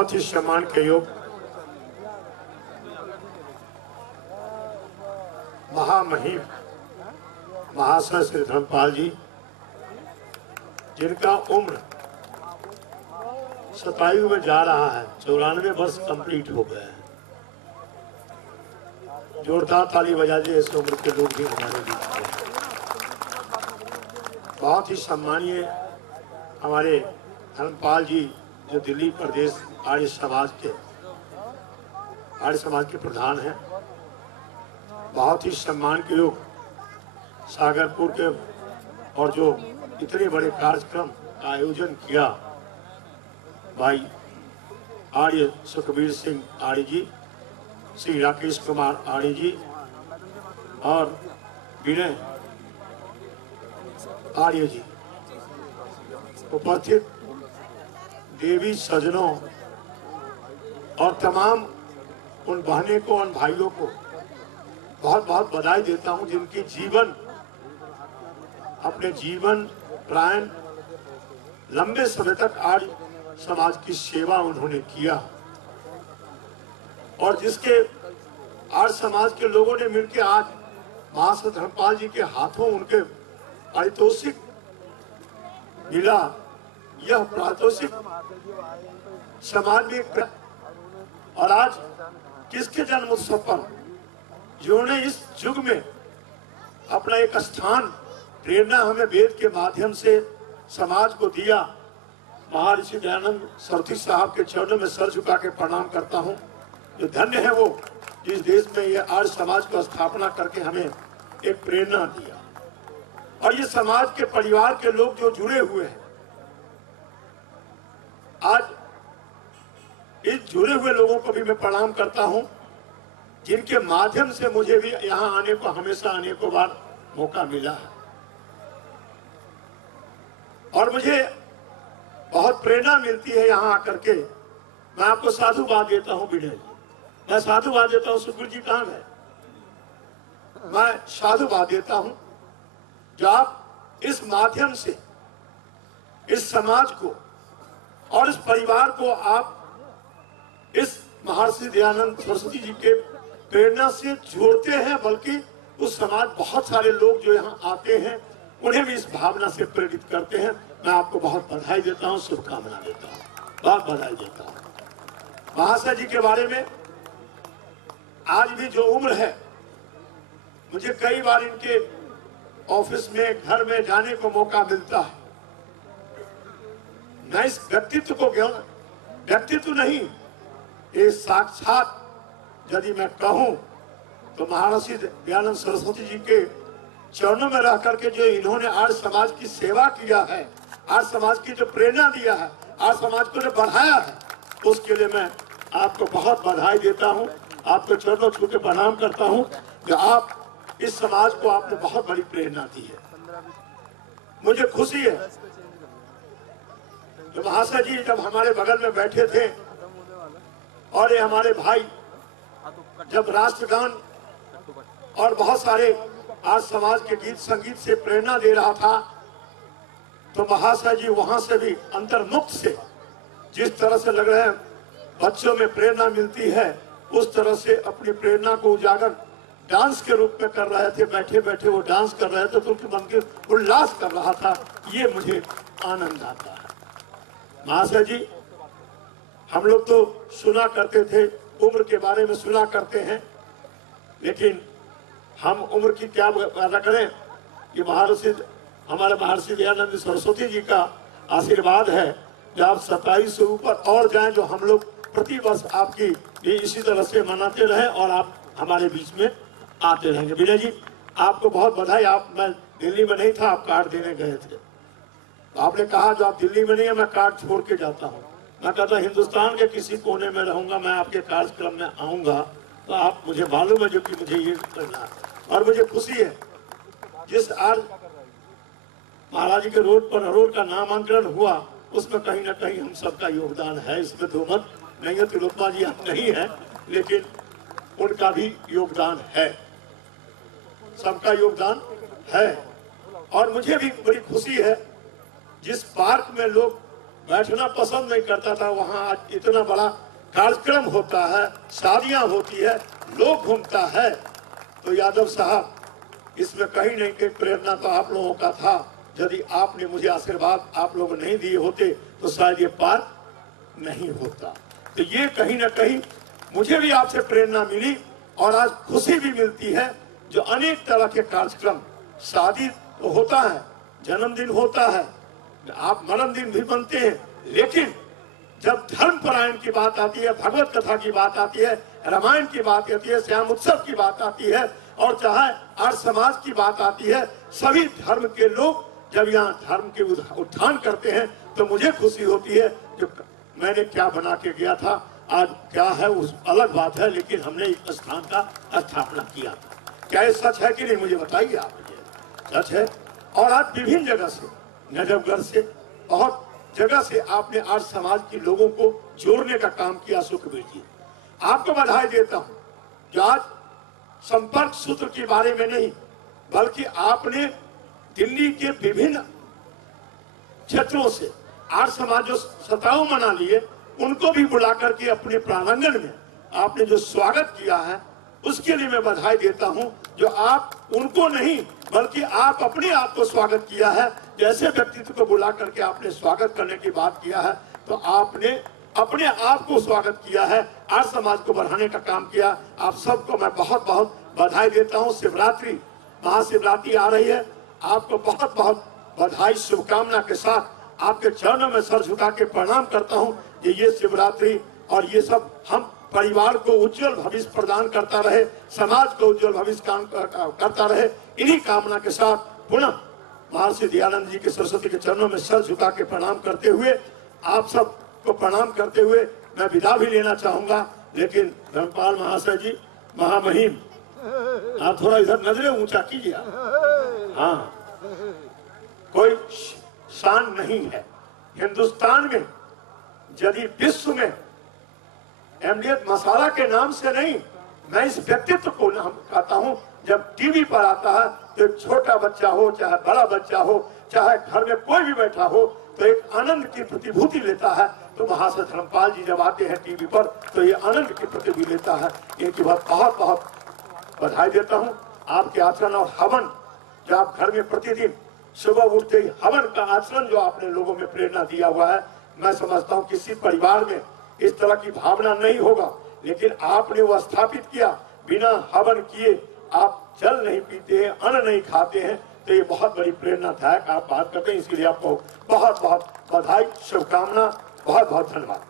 बहुत ही सम्मान के योग महामहिम महाशय श्री धर्मपाल जी, जिनका उम्र 27 में जा रहा है, 94 वर्ष कंप्लीट हो गए हैं। जोरदार ताली बजा दिए इस उम्र के लोग भी हमारे बीच में। बहुत ही सम्मानीय हमारे धर्मपाल जी, जो दिल्ली प्रदेश आर्य समाज के प्रधान हैं। बहुत ही सम्मान के योग सागरपुर के, और जो इतने बड़े कार्यक्रम का आयोजन किया भाई आर्य सुखबीर सिंह आर्य जी, श्री राकेश कुमार आर्य जी और विनय आर्य जी, उपस्थित देवी सजनों और तमाम उन बहनों को, उन भाइयों को बहुत बहुत बधाई देता हूं, जिनकी अपने जीवन प्राण लंबे समय तक आर्य समाज की सेवा उन्होंने किया, और जिसके आर्य समाज के लोगों ने मिलकर आज महाशय धर्मपाल जी के हाथों उनके पारितोषिक मिला। यह पारितोषिक समाज में, और आज किसके जन्म उत्सव पर जिन्होंने इस युग में अपना एक स्थान, प्रेरणा हमें वेद के माध्यम से समाज को दिया, महर्षि दयानंद सरस्वती साहब के चरणों में सर झुका के प्रणाम करता हूं। जो धन्य है वो जिस देश में ये आर्य समाज को स्थापना करके हमें एक प्रेरणा दिया, और ये समाज के परिवार के लोग जो जुड़े हुए हैं, आज इस जुड़े हुए लोगों को भी मैं प्रणाम करता हूं, जिनके माध्यम से मुझे भी यहाँ आने को हमेशा अनेकों बार मौका मिला है, और मुझे बहुत प्रेरणा मिलती है यहाँ आकर के। मैं आपको साधुवाद देता हूँ विनय जी, मैं साधुवाद देता हूँ। सुखबीर जी कहाँ है? मैं साधुवाद देता हूँ जो आप इस माध्यम से इस समाज को और इस परिवार को आप इस महर्षि दयानंद सरस्वती जी के प्रेरणा से जोड़ते हैं, बल्कि उस समाज बहुत सारे लोग जो यहाँ आते हैं उन्हें भी इस भावना से प्रेरित करते हैं। मैं आपको बहुत बधाई देता हूँ, शुभकामना देता हूँ, बहुत बधाई देता हूँ। महाशय जी के बारे में आज भी जो उम्र है, मुझे कई बार इनके ऑफिस में, घर में जाने को मौका मिलता है। मैं इस व्यक्तित्व को, व्यक्तित्व नहीं, ये साक्षात यदि मैं कहूं तो महर्षि दयानंद सरस्वती जी के चरणों में रह करके जो इन्होंने आर्य समाज की सेवा किया है, आर्य समाज की जो प्रेरणा दिया है, आर्य समाज को जो बढ़ाया है, उसके लिए मैं आपको बहुत बधाई देता हूं, आपको चरणों छू के प्रणाम करता हूं कि आप इस समाज को आपने बहुत बड़ी प्रेरणा दी है। मुझे खुशी है कि महाशय जी जब हमारे बगल में बैठे थे और ये हमारे भाई जब राष्ट्रगान और बहुत सारे आज समाज के गीत संगीत से प्रेरणा दे रहा था, तो महाशय जी वहां से भी अंतर्मुक्त से जिस तरह से लग रहे हैं बच्चों में प्रेरणा मिलती है, उस तरह से अपनी प्रेरणा को उजागर डांस के रूप में कर रहे थे। बैठे बैठे वो डांस कर रहे थे तो उनके मन के उल्लास कर रहा था, ये मुझे आनंद आता है। महाशय जी, हम लोग तो सुना करते थे, उम्र के बारे में सुना करते हैं, लेकिन हम उम्र की क्या वादा करें। ये हमारे महर्षि दयानंद सरस्वती जी का आशीर्वाद है कि आप 27 से ऊपर और जाएं, जो हम लोग प्रति वर्ष आपकी ये इसी तरह से मनाते रहे और आप हमारे बीच में आते रहेंगे। विनय जी, आपको बहुत बधाई। मैं दिल्ली में नहीं था, आप कार्ड देने गए थे, तो आपने कहा जो आप दिल्ली में नहीं है, मैं कार्ड छोड़ के जाता हूँ। मैं कहता हिंदुस्तान के किसी कोने में रहूंगा, मैं आपके कार्यक्रम में आऊंगा, तो आप मुझे मालूम है जो कि मुझे ये करना है। और मुझे खुशी है जिस आज महाराज जी के रोड पर रोड का नामांकन हुआ, उसमें कहीं ना कहीं हम सबका योगदान है, इसमें दो मत नहीं है। तिलोत्तमा जी नहीं है, लेकिन उनका भी योगदान है, सबका योगदान है। और मुझे भी बड़ी खुशी है जिस पार्क में लोग बैठना पसंद नहीं करता था। वहाँ आज इतना बड़ा कार्यक्रम होता है, शादियां होती है, लोग घूमता है। तो यादव साहब, इसमें कहीं नहीं कहीं प्रेरणा तो आप लोगों का था। यदि आपने मुझे आशीर्वाद आप लोग नहीं दिए होते तो शायद ये पार नहीं होता। तो ये कहीं ना कहीं मुझे भी आपसे प्रेरणा मिली और आज खुशी भी मिलती है। जो अनेक तरह के कार्यक्रम, शादी तो होता है, जन्मदिन होता है, आप मरण दिन भी बनते हैं, लेकिन जब धर्म परायण की बात आती है, भगवत कथा की बात आती है, रामायण की बात आती है, श्याम उत्सव की बात आती है और चाहे आर्य समाज की बात आती है, सभी धर्म के लोग जब यहाँ धर्म के उत्थान करते हैं तो मुझे खुशी होती है। जो मैंने क्या बना के गया था, आज क्या है उस अलग बात है, लेकिन हमने इस स्थान का स्थापना किया था। क्या ये सच है कि नहीं, मुझे बताइए आप। मुझे सच है। और आज विभिन्न जगह से, नजफगढ़ से, बहुत जगह से आपने आर्य समाज के लोगों को जोड़ने का काम किया। सुखबीर जी, आपको बधाई देता हूं। जो आज संपर्क सूत्र के बारे में नहीं, बल्कि आपने दिल्ली के विभिन्न क्षेत्रों से आर्य समाज जो 57 मना लिए, उनको भी बुला करके अपने प्रांगण में आपने जो स्वागत किया है, उसके लिए मैं बधाई देता हूं। जो आप उनको नहीं बल्कि आप अपने आप को स्वागत किया है। जैसे व्यक्तित्व को बुला करके आपने स्वागत करने की बात किया है, तो आपने अपने आप को स्वागत किया है, आर्य समाज को बढ़ाने का काम किया। आप सबको मैं बहुत बहुत बधाई देता हूं। शिवरात्रि, महाशिवरात्रि आ रही है, आपको बहुत बहुत बधाई, शुभकामना के साथ आपके चरणों में सर झुका के प्रणाम करता हूं कि ये शिवरात्रि और ये सब हम परिवार को उज्जवल भविष्य प्रदान करता रहे, समाज को उज्जवल भविष्य करता रहे। इन्हीं कामना के साथ पुनः महर्षि दयानंद जी के सरस्वती के चरणों में सर झुका के प्रणाम करते हुए, आप सब को प्रणाम करते हुए मैं विदा भी लेना चाहूंगा। लेकिन धर्मपाल महाशय जी, महामहिम, आप थोड़ा इधर नजरें ऊंचा कीजिए। हाँ, कोई शान नहीं है हिंदुस्तान में, यदि विश्व में अहमियत मसाला के नाम से नहीं, मैं इस व्यक्तित्व को नाम कहता हूं। जब टीवी पर आता है तो एक छोटा बच्चा हो, चाहे बड़ा बच्चा हो, चाहे घर में कोई भी बैठा हो, तो एक आनंद की प्रतिभूति लेता है। तो महाशय धर्मपाल जी जब आते हैं टीवी पर तो ये आनंद की प्रतिभूति लेता है। इनकी बहुत बहुत बहुत बधाई देता हूँ। आपके आचरण और हवन, जो आप घर में प्रतिदिन सुबह उठते ही हवन का आचरण जो आपने लोगों में प्रेरणा दिया हुआ है, मैं समझता हूँ किसी परिवार में इस तरह की भावना नहीं होगा, लेकिन आपने वो स्थापित किया। बिना हवन किए आप जल नहीं पीते हैं, अन्न नहीं खाते हैं, तो ये बहुत बड़ी प्रेरणादायक आप बात करते हैं। इसके लिए आपको बहुत बहुत बधाई, शुभकामना, बहुत बहुत धन्यवाद।